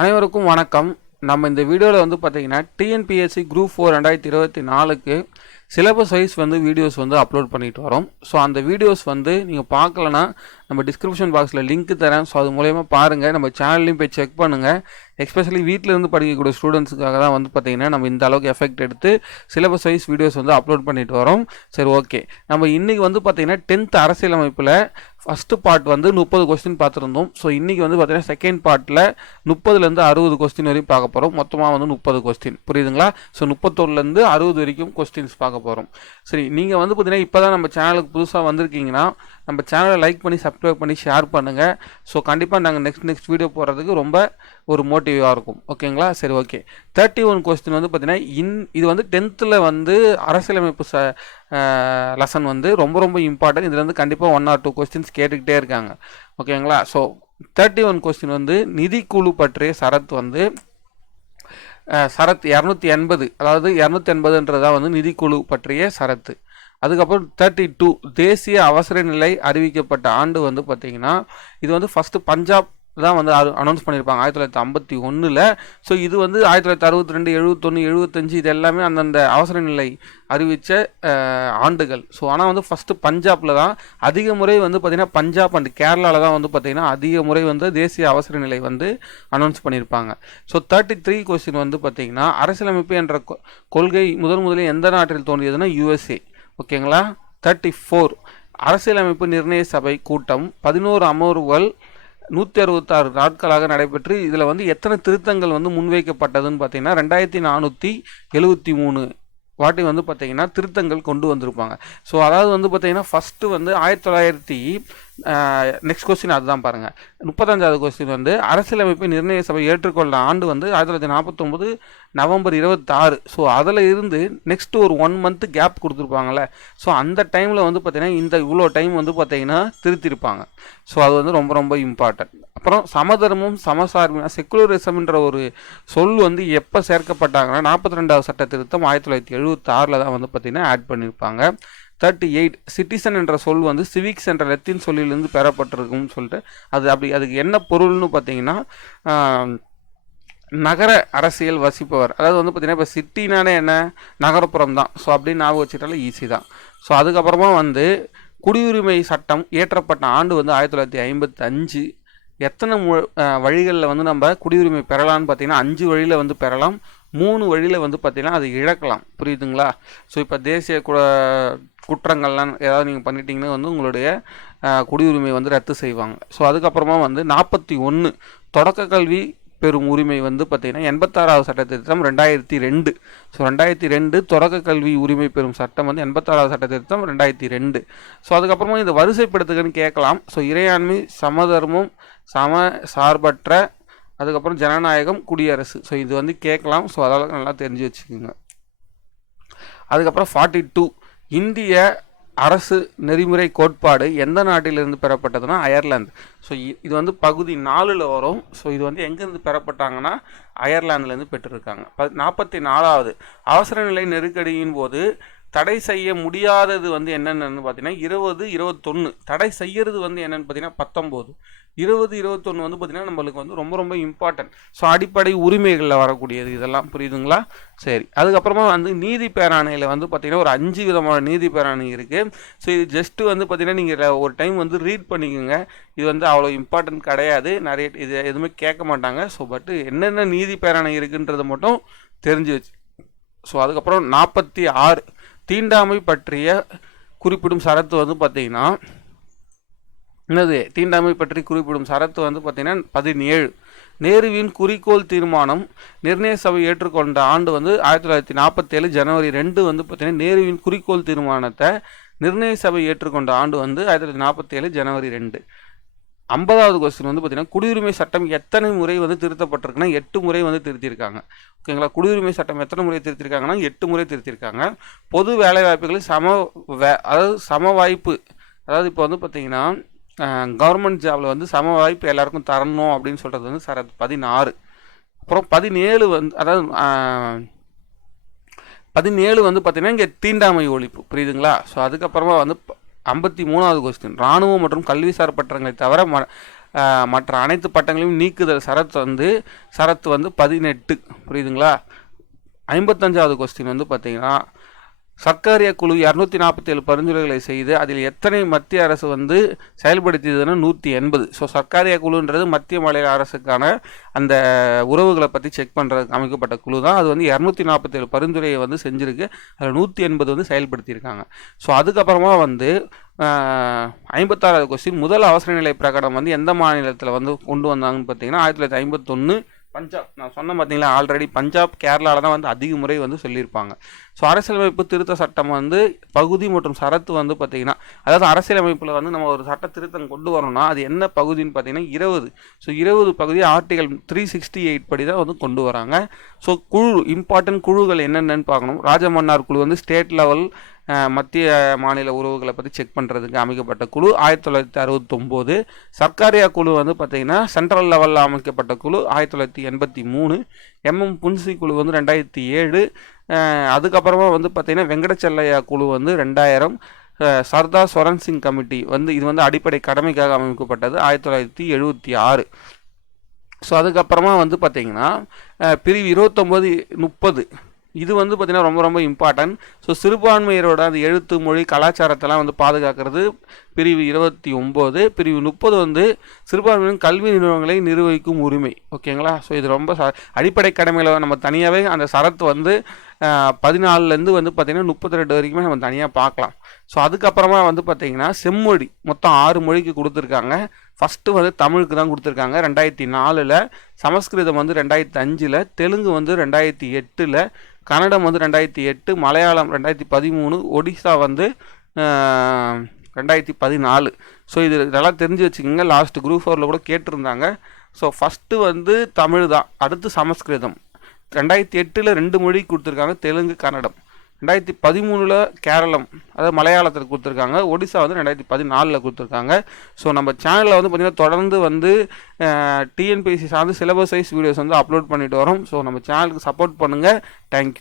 அனைவருக்கும் வணக்கம். நம்ம இந்த வீடியோவில் வந்து பார்த்தீங்கன்னா டிஎன்பிஎஸ்சி குரூப் ஃபோர் ரெண்டாயிரத்தி இருபத்தி நாலுக்கு சிலபஸ் வைஸ் வந்து வீடியோஸ் வந்து அப்லோட் பண்ணிட்டு வரோம். ஸோ அந்த வீடியோஸ் வந்து நீங்கள் பார்க்கலன்னா நம்ம டிஸ்கிரிப்ஷன் பாக்ஸில் லிங்க் தரேன். ஸோ அது மூலயமா பாருங்கள் நம்ம சேனல்லையும் போய் செக் பண்ணுங்கள் எஸ்பெஷலி வீட்டில் இருந்து படிக்கக்கூடிய ஸ்டூடெண்ட்ஸுக்காக தான் வந்து பார்த்தீங்கன்னா நம்ம இந்த அளவுக்கு எஃபெக்ட் எடுத்து சிலபஸ் வைஸ் வீடியோஸ் வந்து அப்லோட் பண்ணிட்டு வரோம். சரி ஓகே நம்ம இன்றைக்கி வந்து பார்த்தீங்கன்னா டென்த் அரசியலமைப்பில் ஃபஸ்ட்டு பார்ட் வந்து முப்பது கொஸ்டின் பார்த்துருந்தோம். ஸோ இன்றைக்கி வந்து பார்த்தீங்கன்னா செகண்ட் பார்ட்டில் முப்பதுலேருந்து அறுபது கொஸ்டின் வரையும் பார்க்க போகிறோம் மொத்தமாக வந்து முப்பது கொஸ்டின் புரியுதுங்களா? ஸோ முப்பத்தொன்னுலேருந்து அறுபது வரைக்கும் கொஸ்டின்ஸ் பார்க்க போகிறோம் சரி நீங்கள் வந்து பார்த்தீங்கன்னா இப்போ தான் நம்ம சேனலுக்கு புதுசாக வந்திருக்கீங்கன்னா நம்ம சேனலை லைக் பண்ணி சப்ஸ்கிரைப் பண்ணி ஷேர் பண்ணுங்கள் ஸோ கண்டிப்பாக நாங்கள் நெக்ஸ்ட் நெக்ஸ்ட் வீடியோ போடுறதுக்கு ரொம்ப ஒரு மோட்டிவாக இருக்கும். ஓகேங்களா? சரி ஓகே. தேர்ட்டி ஒன் கொஸ்டின் வந்து பார்த்தீங்கன்னா இன் இது வந்து டென்த்தில் வந்து அரசியலமைப்பு ச லெசன் வந்து ரொம்ப ரொம்ப இம்பார்ட்டன்ட் இதில் வந்து கண்டிப்பாக ஒன் ஆர் டூ கொஸ்டின்ஸ் கேட்டுக்கிட்டே இருக்காங்க. ஓகேங்களா? ஸோ தேர்ட்டி ஒன் கொஸ்டின் வந்து நிதிக்குழு பற்றிய சரத் வந்து சரத் இரநூத்தி எண்பது அதாவது இரநூத்தி எண்பதுன்றது தான் வந்து நிதிக்குழு பற்றிய சரத்து அதுக்கப்புறம் தேர்ட்டி டூ தேசிய அவசர நிலை அறிவிக்கப்பட்ட ஆண்டு வந்து பார்த்தீங்கன்னா இது வந்து ஃபஸ்ட்டு பஞ்சாப் தான் வந்து அனௌன்ஸ் பண்ணியிருப்பாங்க ஆயிரத்தி தொள்ளாயிரத்தி ஐம்பத்தி ஒன்றில் ஸோ இது வந்து ஆயிரத்தி தொள்ளாயிரத்தி அறுபத்தி ரெண்டு எழுபத்தொன்று எழுபத்தஞ்சு இது எல்லாமே அந்தந்த அவசர நிலை அறிவித்த ஆண்டுகள். ஸோ ஆனால் வந்து ஃபஸ்ட்டு பஞ்சாபில் தான் அதிக முறை வந்து பார்த்திங்கன்னா பஞ்சாப் அண்ட் கேரளாவில் தான் வந்து பார்த்திங்கன்னா அதிக முறை வந்து தேசிய அவசர நிலை வந்து அனௌன்ஸ் பண்ணியிருப்பாங்க ஸோ தேர்ட்டி த்ரீ கொஸ்டின் வந்து பார்த்திங்கன்னா அரசியலமைப்பு என்ற கொ- கொள்கை முதன் முதலில் எந்த நாட்டில் தோன்றியதுன்னா யூஎஸ்ஏ ஓகேங்களா தேர்ட்டி ஃபோர் அரசியலமைப்பு நிர்ணய சபை கூட்டம் பதினோரு அமர்வுகள் நூற்றி அறுபத்தாறு நாட்களாக நடைபெற்று இதில் வந்து எத்தனை திருத்தங்கள் வந்து முன்வைக்கப்பட்டதுன்னு பார்த்தீங்கன்னா ரெண்டாயிரத்தி நானூற்றி எழுபத்தி மூணு வாட்டி வந்து பார்த்திங்கன்னா திருத்தங்கள் கொண்டு வந்திருப்பாங்க. ஸோ அதாவது வந்து பார்த்தீங்கன்னா ஃபஸ்ட்டு வந்து ஆயிரத்தி தொள்ளாயிரத்தி நெக்ஸ்ட் கொஸ்டின் அதுதான் பாருங்கள் முப்பத்தஞ்சாவது கொஸ்டின் வந்து அரசியலமைப்பை நிர்ணய சபை ஏற்றுக்கொள்ள ஆண்டு வந்து ஆயிரத்தி தொள்ளாயிரத்தி நாற்பத்தொம்போது நவம்பர் இருபத்தாறு. ஸோ அதில் இருந்து நெக்ஸ்ட் ஒரு ஒன் மந்த்து கேப் கொடுத்துருப்பாங்கல்ல. ஸோ அந்த டைமில் வந்து பார்த்திங்கன்னா இந்த இவ்வளோ டைம் வந்து பார்த்திங்கன்னா திருத்திருப்பாங்க. ஸோ அது வந்து ரொம்ப ரொம்ப இம்பார்ட்டன்ட் அப்புறம் சமதர்மம் சமசார்பின செக்குலரிசம்ன்ற ஒரு சொல் வந்து எப்போ சேர்க்கப்பட்டாங்கன்னா நாற்பத்தி ரெண்டாவது சட்ட திருத்தம் ஆயிரத்தி தொள்ளாயிரத்தி எழுபத்தாறில் தான் வந்து பார்த்திங்கன்னா ஆட் பண்ணியிருப்பாங்க தேர்ட்டி எயிட் சிட்டிசன் என்ற சொல் வந்து சிவிக்ஸ் என்ற லத்தின் சொல்லிலிருந்து பெறப்பட்டிருக்கும்னு சொல்லிட்டு அது அப்படி அதுக்கு என்ன பொருள்னு பார்த்தீங்கன்னா நகர அரசியல் வசிப்பவர். அதாவது வந்து பார்த்தீங்கன்னா இப்போ சிட்டினாலே என்ன? நகரப்புறம் தான். ஸோ அப்படின்னு ஞாபகம் வச்சுட்டாலே ஈஸி தான். ஸோ அதுக்கப்புறமா வந்து குடியுரிமை சட்டம் இயற்றப்பட்ட ஆண்டு வந்து ஆயிரத்தி தொள்ளாயிரத்தி ஐம்பத்தஞ்சு எத்தனை மு வழிகளில் வந்து நம்ம குடியுரிமை பெறலாம்னு பார்த்தீங்கன்னா அஞ்சு வழியில் வந்து பெறலாம். மூணு வழியில் வந்து பார்த்தீங்கன்னா அது இழக்கலாம். புரியுதுங்களா? ஸோ இப்போ தேசிய கு குற்றங்கள்லாம் ஏதாவது நீங்கள் பண்ணிட்டீங்கன்னா வந்து உங்களுடைய குடியுரிமை வந்து ரத்து செய்வாங்க. ஸோ அதுக்கப்புறமா வந்து நாற்பத்தி ஒன்று தொடக்க கல்வி பெறும் உரிமை வந்து பார்த்திங்கன்னா எண்பத்தாறாவது சட்ட திருத்தம் ரெண்டாயிரத்தி ரெண்டு. ஸோ ரெண்டாயிரத்தி ரெண்டு தொடக்க கல்வி உரிமை பெறும் சட்டம் வந்து எண்பத்தாறாவது சட்ட திருத்தம் ரெண்டாயிரத்தி ரெண்டு. ஸோ அதுக்கப்புறமா இந்த வரிசைப்படுத்துகன்னு கேட்கலாம். ஸோ இறையாண்மை சமதர்மம் சம சார்பற்ற அதுக்கப்புறம் ஜனநாயகம் குடியரசு. ஸோ இது வந்து கேட்கலாம். ஸோ அதெல்லாம் நல்லா தெரிஞ்சு வச்சுக்கோங்க. அதுக்கப்புறம் ஃபார்ட்டி டூ இந்திய அரசு நெறிமுறை கோட்பாடு எந்த நாட்டிலிருந்து பெறப்பட்டதுன்னா அயர்லாந்து. ஸோ இது வந்து பகுதி நாலில் வரும். ஸோ இது வந்து எங்கேருந்து பெறப்பட்டாங்கன்னா அயர்லாந்துலேருந்து பெற்றிருக்காங்க. ப நாற்பத்தி நாலாவது. அவசர நிலை நெருக்கடியின் போது தடை செய்ய முடியாதது வந்து என்னென்னு பார்த்தீங்கன்னா இருபது இருபத்தொன்று தடை செய்யறது வந்து என்னென்னு பார்த்தீங்கன்னா பத்தொம்போது. இருபது இருபத்தொன்று வந்து பார்த்தீங்கன்னா நம்மளுக்கு வந்து ரொம்ப ரொம்ப இம்பார்ட்டன்ட் ஸோ அடிப்படை உரிமைகளில் வரக்கூடியது இதெல்லாம். புரியுதுங்களா? சரி. அதுக்கப்புறமா வந்து நீதி பேராணையில் வந்து பார்த்தீங்கன்னா ஒரு அஞ்சு விதமான நீதி பேராணை இருக்குது ஸோ இது ஜஸ்ட்டு வந்து பார்த்தீங்கன்னா நீங்கள் ஒரு டைம் வந்து ரீட் பண்ணிக்கோங்க. இது வந்து அவ்வளோ இம்பார்ட்டன்ட் கிடையாது. நிறைய இது எதுவுமே கேட்க மாட்டாங்க. ஸோ பட்டு என்னென்ன நீதி பேராணை இருக்குன்றதை மட்டும் தெரிஞ்சு வச்சு. ஸோ அதுக்கப்புறம் நாற்பத்தி ஆறு. தீண்டாமை பற்றிய குறிப்பிடும் சரத்து வந்து பார்த்தீங்கன்னா என்னது? தீண்டாமை பற்றி குறிப்பிடும் சரத்து வந்து பார்த்தீங்கன்னா பதினேழு. நேருவின் குறிக்கோள் தீர்மானம் நிர்ணய சபை ஏற்றுக்கொண்ட ஆண்டு வந்து ஆயிரத்தி தொள்ளாயிரத்தி நாற்பத்தேழு ஜனவரி ரெண்டு வந்து பார்த்தீங்கன்னா நேருவின் குறிக்கோள் தீர்மானத்தை நிர்ணய சபை ஏற்றுக்கொண்ட ஆண்டு வந்து ஆயிரத்தி தொள்ளாயிரத்தி நாற்பத்தேழு ஜனவரி ரெண்டு. ஐம்பதாவது கொஸ்டின் வந்து பார்த்தீங்கன்னா குடியுரிமை சட்டம் எத்தனை முறை வந்து திருத்தப்பட்டிருக்குன்னா எட்டு முறை வந்து திருத்தியிருக்காங்க. ஓகேங்களா? குடியுரிமை சட்டம் எத்தனை முறை திருத்திருக்காங்கன்னா எட்டு முறை திருத்திருக்காங்க பொது வேலைவாய்ப்புகளில் சம வே அதாவது சம வாய்ப்பு அதாவது இப்போ வந்து பார்த்தீங்கன்னா கவர்மெண்ட் ஜாபில் வந்து சம வாய்ப்பு எல்லாருக்கும் தரணும் அப்படின்னு சொல்கிறது வந்து சரத் பதினாறு. அப்புறம் பதினேழு வந்து அதாவது பதினேழு வந்து பார்த்தீங்கன்னா இங்கே தீண்டாமை ஒழிப்பு புரியுதுங்களா? ஸோ அதுக்கப்புறமா வந்து ஐம்பத்தி மூணாவது கொஸ்டின் இராணுவம் மற்றும் கல்விசார் பட்டங்களை தவிர ம மற்ற அனைத்து பட்டங்களையும் நீக்குதல் சரத்து வந்து சரத்து வந்து பதினெட்டு. புரியுதுங்களா? ஐம்பத்தஞ்சாவது கொஸ்டின் வந்து பார்த்தீங்கன்னா சர்க்காரிய குழு இரநூத்தி நாற்பத்தேழு பரிந்துரைகளை செய்து அதில் எத்தனை மத்திய அரசு வந்து செயல்படுத்தியதுன்னா நூற்றி எண்பது. ஸோ சர்க்காரிய குழுன்றது மத்திய மாநில அரசுக்கான அந்த உறவுகளை பற்றி செக் பண்ணுறதுக்கு அமைக்கப்பட்ட குழு தான். அது வந்து இரநூத்தி நாற்பத்தேழு பரிந்துரையை வந்து செஞ்சுருக்கு. அதில் நூற்றி எண்பது வந்து செயல்படுத்தியிருக்காங்க. ஸோ அதுக்கப்புறமா வந்து ஐம்பத்தாறாவது கொஸ்டின் முதல் அவசர நிலை பிரகடனம் வந்து எந்த மாநிலத்தில் வந்து கொண்டு வந்தாங்கன்னு பார்த்தீங்கன்னா ஆயிரத்தி தொள்ளாயிரத்தி ஐம்பத்தொன்று பஞ்சாப் நான் சொன்ன பார்த்தீங்களா ஆல்ரெடி பஞ்சாப் கேரளாவில் தான் வந்து அதிக முறை வந்து சொல்லியிருப்பாங்க. ஸோ அரசியலமைப்பு திருத்த சட்டம் வந்து பகுதி மற்றும் சரத்து வந்து பார்த்திங்கன்னா அதாவது அரசியலமைப்பில் வந்து நம்ம ஒரு சட்ட திருத்தம் கொண்டு வரணும்னா அது என்ன பகுதின்னு பார்த்தீங்கன்னா இருபது. ஸோ இருபது பகுதி ஆர்டிகல் த்ரீ சிக்ஸ்டி எயிட் படி தான் வந்து கொண்டு வராங்க. ஸோ குழு இம்பார்ட்டன்ட் குழுக்கள் என்னென்னு பார்க்கணும். ராஜமன்னார் குழு வந்து ஸ்டேட் லெவல் மத்திய மாநில உறவுகளை பற்றி செக் பண்ணுறதுக்கு அமைக்கப்பட்ட குழு ஆயிரத்தி தொள்ளாயிரத்தி அறுபத்தொம்போது. சர்க்காரியா குழு வந்து பார்த்திங்கன்னா சென்ட்ரல் லெவலில் அமைக்கப்பட்ட குழு ஆயிரத்தி தொள்ளாயிரத்தி எண்பத்தி மூணு. எம்எம் புன்சி குழு வந்து ரெண்டாயிரத்தி ஏழு. அதுக்கப்புறமா வந்து பார்த்திங்கன்னா வெங்கடச்செல்லையா குழு வந்து ரெண்டாயிரம். சர்தார் ஸ்வரன் சிங் கமிட்டி வந்து இது வந்து அடிப்படை கடமைக்காக அமைக்கப்பட்டது ஆயிரத்தி தொள்ளாயிரத்தி எழுபத்தி ஆறு. ஸோ அதுக்கப்புறமா வந்து பார்த்திங்கன்னா பிரிவு இருபத்தொம்போது முப்பது. இது வந்து பார்த்திங்கன்னா ரொம்ப ரொம்ப இம்பார்ட்டன்ட் ஸோ சிறுபான்மையரோட அந்த எழுத்து மொழி கலாச்சாரத்தெல்லாம் வந்து பாதுகாக்கிறது. பிரிவு இருபத்தி ஒம்பது பிரிவு முப்பது வந்து சிறுபான்மையின் கல்வி நிறுவனங்களை நிர்வகிக்கும் உரிமை. ஓகேங்களா ஸோ இது ரொம்ப ச அடிப்படை கடமைகளை நம்ம தனியாகவே அந்த சரத்து வந்து பதினாலுலேருந்து வந்து பார்த்திங்கன்னா முப்பத்தி ரெண்டு வரைக்குமே நம்ம தனியாக பார்க்கலாம் ஸோ அதுக்கப்புறமா வந்து பார்த்திங்கன்னா செம்மொழி. மொத்தம் ஆறு மொழிக்கு கொடுத்துருக்காங்க. ஃபஸ்ட்டு வந்து தமிழுக்கு தான் கொடுத்துருக்காங்க. ரெண்டாயிரத்தி நாலில் சமஸ்கிருதம் வந்து ரெண்டாயிரத்தி அஞ்சில் தெலுங்கு வந்து ரெண்டாயிரத்தி எட்டில் கன்னடம் வந்து ரெண்டாயிரத்தி எட்டு மலையாளம் ரெண்டாயிரத்தி பதிமூணு ஒடிசா வந்து ரெண்டாயிரத்தி பதினாலு. ஸோ இது இதெல்லாம் தெரிஞ்சு வச்சுக்கோங்க. லாஸ்ட் குரூப் ஃபோரில் கூட கேட்டிருந்தாங்க. ஸோ ஃபஸ்ட்டு வந்து தமிழ் தான். அடுத்து சமஸ்கிருதம். ரெண்டாயிரத்தி எட்டில் ரெண்டு மொழி கொடுத்துருக்காங்க தெலுங்கு கன்னடம். ரெண்டாயிரத்தி பதிமூணில் கேரளம் அதாவது மலையாளத்தில் கொடுத்துருக்காங்க. ஒடிசா வந்து ரெண்டாயிரத்தி பதினாலில் கொடுத்துருக்காங்க. ஸோ நம்ம சேனலில் வந்து பார்த்திங்கன்னா தொடர்ந்து வந்து டிஎன்பிஎஸ்சி சார்ந்து சிலபஸ் வைஸ் வீடியோஸ் வந்து அப்லோட் பண்ணிட்டு வரோம். ஸோ நம்ம சேனலுக்கு சப்போர்ட் பண்ணுங்கள் தேங்க்யூ